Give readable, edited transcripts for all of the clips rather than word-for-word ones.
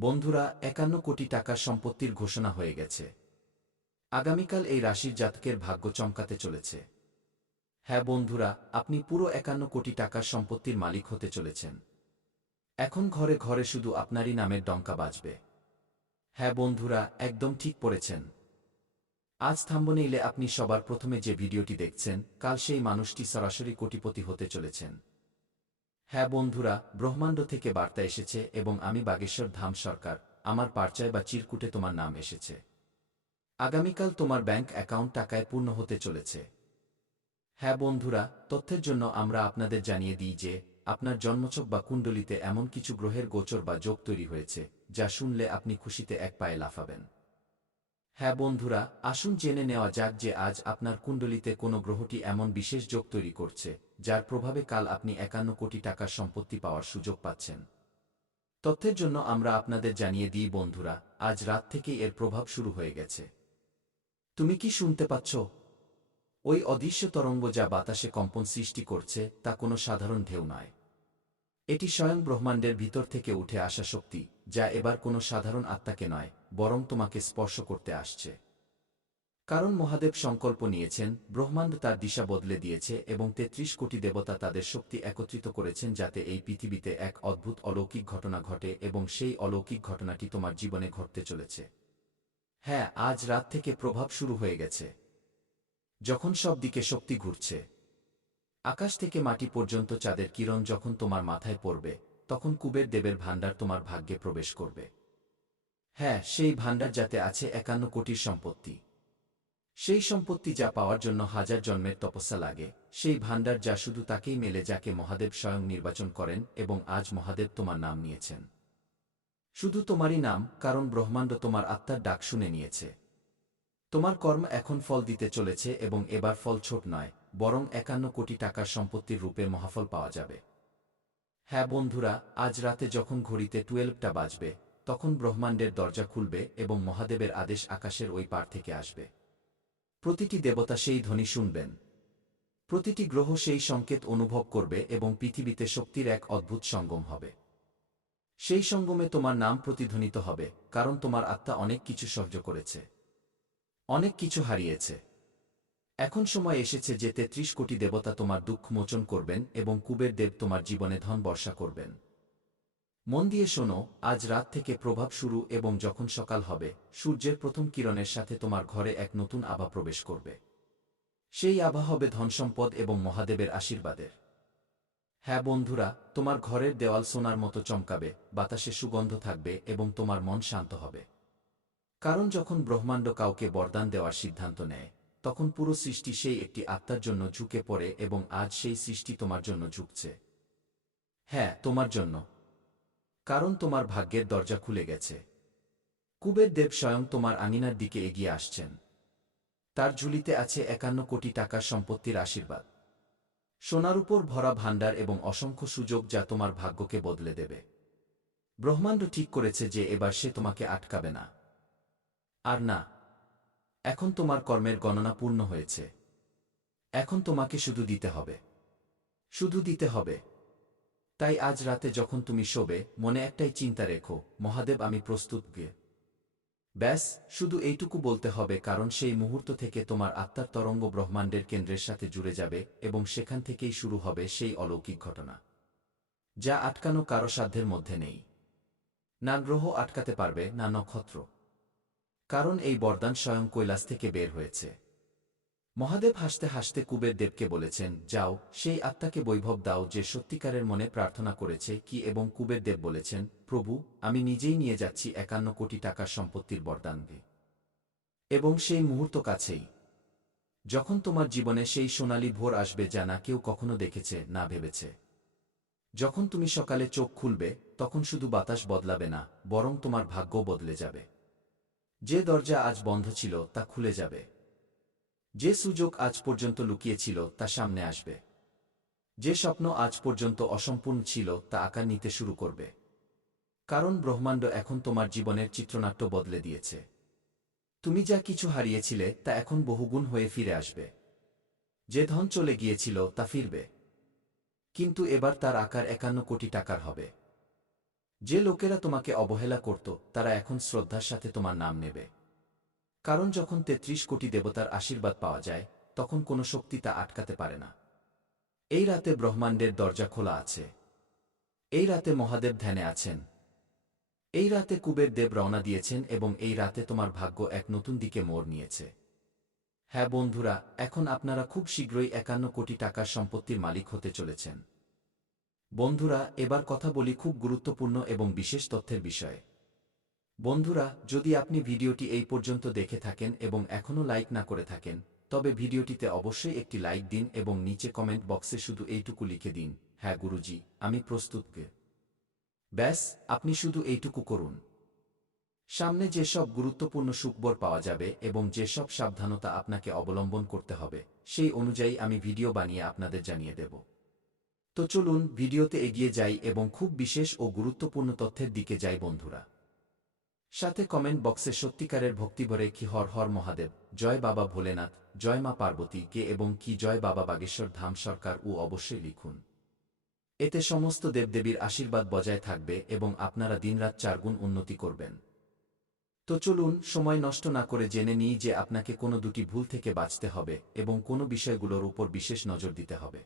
বন্ধুরা, ৫১ কোটি টাকার সম্পত্তির ঘোষণা হয়ে গেছে। আগামীকাল এই রাশির জাতকের ভাগ্য চমকাতে চলেছে। হ্যাঁ বন্ধুরা, আপনি পুরো ৫১ কোটি টাকার সম্পত্তির মালিক হতে চলেছেন। এখন ঘরে ঘরে শুধু আপনারই নামের ডঙ্কা বাজবে। হ্যাঁ বন্ধুরা, একদম ঠিক পড়েছেন। আজ থাম্বনেইলে আপনি সবার প্রথমে যে ভিডিওটি দেখছেন, কাল সেই মানুষটি সরাসরি কোটিপতি হতে চলেছেন। হ্যাঁ বন্ধুরা, ব্রহ্মাণ্ড থেকে বার্তা এসেছে এবং আমি বাগেশ্বর ধাম সরকার, আমার পারচায় বা চিরকুটে তোমার নাম এসেছে। আগামীকাল তোমার ব্যাংক অ্যাকাউন্ট টাকায় পূর্ণ হতে চলেছে। হ্যাঁ বন্ধুরা, তথ্যের জন্য আমরা আপনাদের জানিয়ে দিই যে আপনার জন্মছক বা কুণ্ডলিতে এমন কিছু গ্রহের গোচর বা যোগ তৈরি হয়েছে, যা শুনলে আপনি খুশিতে এক পায়ে লাফাবেন। হ্যাঁ বন্ধুরা, আসুন জেনে নেওয়া যাক যে আজ আপনার কুণ্ডলিতে কোন গ্রহটি এমন বিশেষ যোগ তৈরি করছে, যার প্রভাবে কাল আপনি ৫১ কোটি টাকার সম্পত্তি পাওয়ার সুযোগ পাচ্ছেন। তথ্যের জন্য আমরা আপনাদের জানিয়ে দিই বন্ধুরা, আজ রাত থেকেই এর প্রভাব শুরু হয়ে গেছে। তুমি কি শুনতে পাচ্ছ? ওই অদৃশ্য তরঙ্গ যা বাতাসে কম্পন সৃষ্টি করছে, তা কোনো সাধারণ ঢেউ নয়। এটি স্বয়ং ব্রহ্মাণ্ডের ভিতর থেকে উঠে আসা শক্তি, যা এবার কোনো সাধারণ আত্মাকে নয়, বরং তোমাকে স্পর্শ করতে আসছে। কারণ মহাদেব সংকল্প নিয়েছেন, ব্রহ্মাণ্ড তার দিশা বদলে দিয়েছে এবং ৩৩ কোটি দেবতা তাদের শক্তি একত্রিত করেছেন যাতে এই পৃথিবীতে এক অদ্ভুত অলৌকিক ঘটনা ঘটে এবং সেই অলৌকিক ঘটনাটি তোমার জীবনে ঘটতে চলেছে। হ্যাঁ, আজ রাত থেকে প্রভাব শুরু হয়ে গেছে। যখন সব দিকে শক্তি ঘুরছে, আকাশ থেকে মাটি পর্যন্ত চাঁদের কিরণ যখন তোমার মাথায় পড়বে, তখন কুবের দেবের ভাণ্ডার তোমার ভাগ্যে প্রবেশ করবে। হ্যাঁ, সেই ভাণ্ডার যাতে আছে ৫১ কোটির সম্পত্তি। সেই সম্পত্তি যা পাওয়ার জন্য হাজার জন্মের তপস্যা লাগে, সেই ভাণ্ডার যা শুধু তাকেই মেলে যাকে মহাদেব স্বয়ং নির্বাচন করেন এবং আজ মহাদেব তোমার নাম নিয়েছেন। শুধু তোমারই নাম, কারণ ব্রহ্মাণ্ড তোমার আত্মার ডাক শুনে নিয়েছে। তোমার কর্ম এখন ফল দিতে চলেছে এবং এবার ফল ছোট নয়, বরং ৫১ কোটি টাকার সম্পত্তির রূপে মহাফল পাওয়া যাবে। হ্যাঁ বন্ধুরা, আজ রাতে যখন ঘড়িতে 12টা বাজবে, তখন ব্রহ্মাণ্ডের দরজা খুলবে এবং মহাদেবের আদেশ আকাশের ওই পার থেকে আসবে। প্রতিটি দেবতা সেই ধ্বনি শুনবেন। প্রতিটি গ্রহ সেই সংকেত অনুভব করবে এবং পৃথিবীতে শক্তির এক অদ্ভুত সঙ্গম হবে। সেই সঙ্গমে তোমার নাম প্রতিধ্বনিত হবে, কারণ তোমার আত্মা অনেক কিছু সহ্য করেছে, অনেক কিছু হারিয়েছে। এখন সময় এসেছে যে ৩৩ কোটি দেবতা তোমার দুঃখ মোচন করবেন এবং কুবের দেব তোমার জীবনে ধন বর্ষা করবেন। মন দিয়ে শোনো, আজ রাত থেকে প্রভাব শুরু এবং যখন সকাল হবে, সূর্যের প্রথম কিরণের সাথে তোমার ঘরে এক নতুন আভা প্রবেশ করবে। সেই আভা হবে ধনসম্পদ এবং মহাদেবের আশীর্বাদের। হ্যাঁ বন্ধুরা, তোমার ঘরের দেওয়াল সোনার মতো চমকাবে, বাতাসে সুগন্ধ থাকবে এবং তোমার মন শান্ত হবে। কারণ যখন ব্রহ্মাণ্ড কাউকে বরদান দেওয়ার সিদ্ধান্ত নেয়, তখন পুরো সৃষ্টি সেই একটি আত্মার জন্য ঝুঁকে পড়ে এবং আজ সেই সৃষ্টি তোমার জন্য ঝুঁকছে। হ্যাঁ, তোমার জন্য। কারণ তোমার ভাগ্যের দরজা খুলে গেছে। কুবের দেব স্বয়ং তোমার আঙিনার দিকে এগিয়ে আসছেন। তার ঝুলিতে আছে ৫১ কোটি টাকার সম্পত্তির আশীর্বাদ, সোনার উপর ভরা ভাণ্ডার এবং অসংখ্য সুযোগ যা তোমার ভাগ্যকে বদলে দেবে। ব্রহ্মাণ্ড ঠিক করেছে যে এবার সে তোমাকে আটকাবে না। আর না, এখন তোমার কর্মের গণনা পূর্ণ হয়েছে। এখন তোমাকে শুধু দিতে হবে, শুধু দিতে হবে। তাই আজ রাতে যখন তুমি শোবে, মনে একটাই চিন্তা রেখো, মহাদেব আমি প্রস্তুত গিয়ে। ব্যাস, শুধু এইটুকু বলতে হবে, কারণ সেই মুহূর্ত থেকে তোমার আত্মার তরঙ্গ ব্রহ্মাণ্ডের কেন্দ্রের সাথে জুড়ে যাবে এবং সেখান থেকেই শুরু হবে সেই অলৌকিক ঘটনা, যা আটকানো কারো সাধ্যের মধ্যে নেই। না গ্রহ আটকাতে পারবে, না নক্ষত্র। কারণ এই বরদান স্বয়ং কৈলাস থেকে বের হয়েছে। মহাদেব হাসতে হাসতে কুবের দেবকে বলেছেন, যাও, সেই আত্মাকে বৈভব দাও যে সত্যিকারের মনে প্রার্থনা করেছে কি। এবং কুবের দেব বলেছেন, প্রভু, আমি নিজেই নিয়ে যাচ্ছি ৫১ কোটি টাকার সম্পত্তির বরদান দিয়ে। এবং সেই মুহূর্ত কাছেই, যখন তোমার জীবনে সেই সোনালী ভোর আসবে যা না কেউ কখনো দেখেছে, না ভেবেছে। যখন তুমি সকালে চোখ খুলবে, তখন শুধু বাতাস বদলাবে না, বরং তোমার ভাগ্য বদলে যাবে। যে দরজা আজ বন্ধ ছিল তা খুলে যাবে। যে সুযোগ আজ পর্যন্ত লুকিয়ে ছিল তা সামনে আসবে। যে স্বপ্ন আজ পর্যন্ত অসম্পূর্ণ ছিল তা আকার নিতে শুরু করবে। কারণ ব্রহ্মাণ্ড এখন তোমার জীবনের চিত্রনাট্য বদলে দিয়েছে। তুমি যা কিছু হারিয়েছিলে তা এখন বহুগুণ হয়ে ফিরে আসবে। যে ধন চলে গিয়েছিল তা ফিরবে, কিন্তু এবার তার আকার ৫১ কোটি টাকার হবে। যে লোকেরা তোমাকে অবহেলা করত তারা এখন শ্রদ্ধার সাথে তোমার নাম নেবে। কারণ যখন ৩৩ কোটি দেবতার আশীর্বাদ পাওয়া যায় তখন কোনো শক্তি তা আটকাতে পারে না। এই রাতে ব্রহ্মাণ্ডের দরজা খোলা আছে। এই রাতে মহাদেব ধ্যানে আছেন। এই রাতে কুবের দেব রওনা দিয়েছেন এবং এই রাতে তোমার ভাগ্য এক নতুন দিকে মোড় নিয়েছে। হ্যাঁ বন্ধুরা, এখন আপনারা খুব শীঘ্রই ৫১ কোটি টাকার সম্পত্তির মালিক হতে চলেছেন। বন্ধুরা, এবার কথা বলি খুব গুরুত্বপূর্ণ এবং বিশেষ তথ্যের বিষয়ে। বন্ধুরা, যদি আপনি ভিডিওটি এই পর্যন্ত দেখে থাকেন এবং এখনও লাইক না করে থাকেন, তবে ভিডিওটিতে অবশ্যই একটি লাইক দিন এবং নিচে কমেন্ট বক্সে শুধু এইটুকু লিখে দিন, হ্যাঁ গুরুজি, আমি প্রস্তুত। ব্যাস, আপনি শুধু এইটুকু করুন। সামনে যেসব গুরুত্বপূর্ণ সুখবর পাওয়া যাবে এবং যেসব সাবধানতা আপনাকে অবলম্বন করতে হবে সেই অনুযায়ী আমি ভিডিও বানিয়ে আপনাদের জানিয়ে দেব। তো চলুন ভিডিওতে এগিয়ে যাই এবং খুব বিশেষ ও গুরুত্বপূর্ণ তথ্যের দিকে যাই বন্ধুরা। সাথে কমেন্ট বক্সে সত্যিকারের ভক্তিভরে কি হর হর মহাদেব, জয় বাবা ভোলেনাথ, জয় মা পার্বতী কে এবং কি জয় বাবা বাগেশ্বর ধাম সরকার ও অবশ্যই লিখুন। এতে সমস্ত দেবদেবীর আশীর্বাদ বজায় থাকবে এবং আপনারা দিনরাত ৪ গুণ উন্নতি করবেন। তো চলুন সময় নষ্ট না করে জেনে নিই যে আপনাকে কোনো দুটি ভুল থেকে বাঁচতে হবে এবং কোনো বিষয়গুলোর উপর বিশেষ নজর দিতে হবে।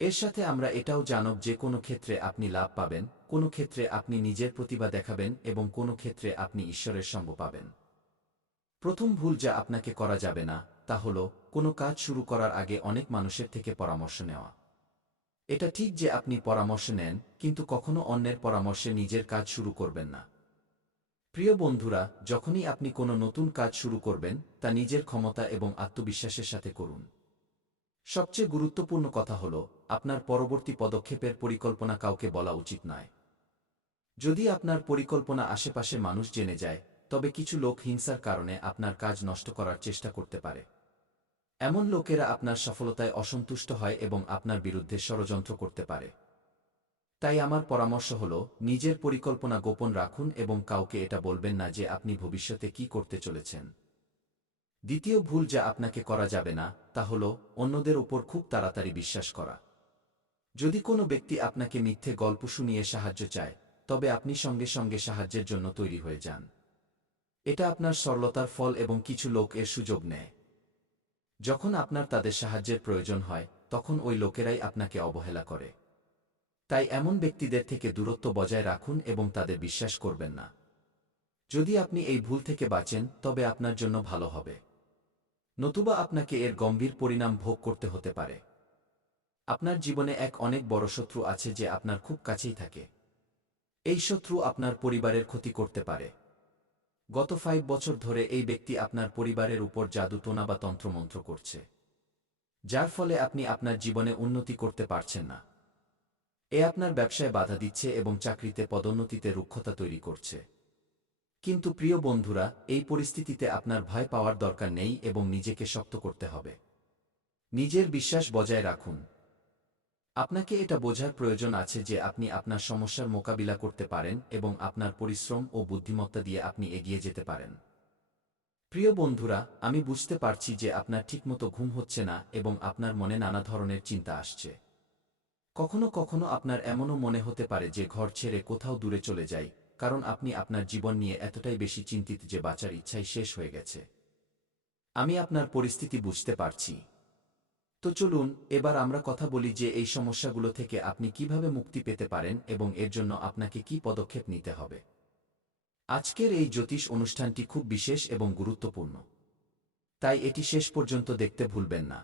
এর সাথে আমরা এটাও জানব যে কোনো ক্ষেত্রে আপনি লাভ পাবেন, কোনো ক্ষেত্রে আপনি নিজের প্রতিভা দেখাবেন এবং কোনো ক্ষেত্রে আপনি ঈশ্বরের সঙ্গ পাবেন। প্রথম ভুল যা আপনাকে করা যাবে না তা হল কোনো কাজ শুরু করার আগে অনেক মানুষের থেকে পরামর্শ নেওয়া। এটা ঠিক যে আপনি পরামর্শ নেন, কিন্তু কখনো অন্যের পরামর্শে নিজের কাজ শুরু করবেন না। প্রিয় বন্ধুরা, যখনই আপনি কোনো নতুন কাজ শুরু করবেন তা নিজের ক্ষমতা এবং আত্মবিশ্বাসের সাথে করুন। সবচেয়ে গুরুত্বপূর্ণ কথা হল আপনার পরবর্তী পদক্ষেপের পরিকল্পনা কাউকে বলা উচিত নয়। যদি আপনার পরিকল্পনা আশেপাশে মানুষ জেনে যায়, তবে কিছু লোক হিংসার কারণে আপনার কাজ নষ্ট করার চেষ্টা করতে পারে। এমন লোকেরা আপনার সফলতায় অসন্তুষ্ট হয় এবং আপনার বিরুদ্ধে ষড়যন্ত্র করতে পারে। তাই আমার পরামর্শ হল নিজের পরিকল্পনা গোপন রাখুন এবং কাউকে এটা বলবেন না যে আপনি ভবিষ্যতে কি করতে চলেছেন। দ্বিতীয় ভুল যা আপনাকে করা যাবে না তা হল অন্যদের উপর খুব তাড়াতাড়ি বিশ্বাস করা। যদি কোনো ব্যক্তি আপনাকে মিথ্যে গল্প শুনিয়ে সাহায্য চায়, তবে আপনি সঙ্গে সঙ্গে সাহায্যের জন্য তৈরি হয়ে যান। এটা আপনার সরলতার ফল এবং কিছু লোক এর সুযোগ নেয়। যখন আপনার তাদের সাহায্যের প্রয়োজন হয় তখন ওই লোকেরাই আপনাকে অবহেলা করে। তাই এমন ব্যক্তিদের থেকে দূরত্ব বজায় রাখুন এবং তাদের বিশ্বাস করবেন না। যদি আপনি এই ভুল থেকে বাঁচেন তবে আপনার জন্য ভালো হবে, নতুবা আপনাকে এর গম্ভীর পরিণাম ভোগ করতে হতে পারে। আপনার জীবনে এক অনেক বড় শত্রু আছে যে আপনার খুব কাছেই থাকে। এই শত্রু আপনার পরিবারের ক্ষতি করতে পারে। গত ৫ বছর ধরে এই ব্যক্তি আপনার পরিবারের উপর জাদু টোনা বা তন্ত্রমন্ত্র করছে, যার ফলে আপনি আপনার জীবনে উন্নতি করতে পারছেন না। এ আপনার ব্যবসায় বাধা দিচ্ছে এবং চাকরিতে পদোন্নতিতে রুক্ষতা তৈরি করছে। কিন্তু প্রিয় বন্ধুরা, এই পরিস্থিতিতে আপনার ভয় পাওয়ার দরকার নেই এবং নিজেকে শক্ত করতে হবে। নিজের বিশ্বাস বজায় রাখুন। আপনাকে এটা বোঝার প্রয়োজন আছে যে আপনি আপনার সমস্যার মোকাবিলা করতে পারেন এবং আপনার পরিশ্রম ও বুদ্ধিমত্তা দিয়ে আপনি এগিয়ে যেতে পারেন। প্রিয় বন্ধুরা, আমি বুঝতে পারছি যে আপনার ঠিকমতো ঘুম হচ্ছে না এবং আপনার মনে নানা ধরনের চিন্তা আসছে। কখনো কখনো আপনার এমনও মনে হতে পারে যে ঘর ছেড়ে কোথাও দূরে চলে যাই, কারণ আপনি আপনার জীবন নিয়ে এতটাই বেশি চিন্তিত যে বাঁচার ইচ্ছাই শেষ হয়ে গেছে। আমি আপনার পরিস্থিতি বুঝতে পারছি। তো চলুন এবার আমরা কথা বলি যে এই সমস্যাগুলো থেকে আপনি কিভাবে মুক্তি পেতে পারেন এবং এর জন্য আপনাকে কি পদক্ষেপ নিতে হবে। আজকের এই জ্যোতিষ অনুষ্ঠানটি খুব বিশেষ এবং গুরুত্বপূর্ণ, তাই এটি শেষ পর্যন্ত দেখতে ভুলবেন না।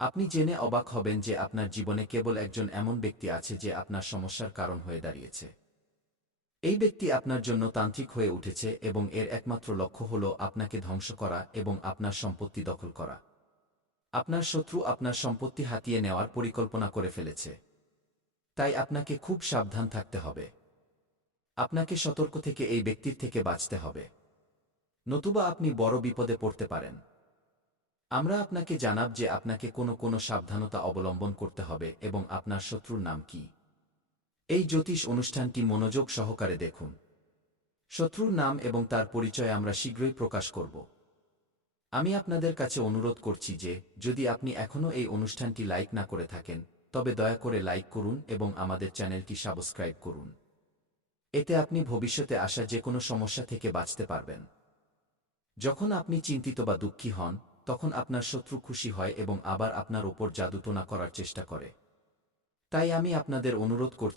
আপনি জেনে অবাক হবেন যে আপনার জীবনে কেবল একজন এমন ব্যক্তি আছে যে আপনার সমস্যার কারণ হয়ে দাঁড়িয়েছে। এই ব্যক্তি আপনার জন্য তান্ত্রিক হয়ে উঠেছে এবং এর একমাত্র লক্ষ্য হল আপনাকে ধ্বংস করা এবং আপনার সম্পত্তি দখল করা। আপনার শত্রু আপনার সম্পত্তি হাতিয়ে নেওয়ার পরিকল্পনা করে ফেলেছে। তাই আপনাকে খুব সাবধান থাকতে হবে। আপনাকে সতর্ক থেকে এই ব্যক্তির থেকে বাঁচতে হবে, নতুবা আপনি বড় বিপদে পড়তে পারেন। আমরা আপনাকে জানাব যে আপনাকে কোনো সাবধানতা অবলম্বন করতে হবে এবং আপনার শত্রুর নাম কি। এই জ্যোতিষ অনুষ্ঠানটি মনোযোগ সহকারে দেখুন। শত্রুর নাম এবং তার পরিচয় আমরা শীঘ্রই প্রকাশ করব। আমি আপনাদের কাছে অনুরোধ করছি যে যদি আপনি এখনও এই অনুষ্ঠানটি লাইক না করে থাকেন, তবে দয়া করে লাইক করুন এবং আমাদের চ্যানেলটি সাবস্ক্রাইব করুন। এতে আপনি ভবিষ্যতে আসা যে কোনো সমস্যা থেকে বাঁচতে পারবেন। যখন আপনি চিন্তিত বা দুঃখী হন, তখন আপনার শত্রু খুশি হয় এবং আবার আপনার ওপর জাদুটোনা করার চেষ্টা করে। তাই আমি আপনাদের অনুরোধ করছি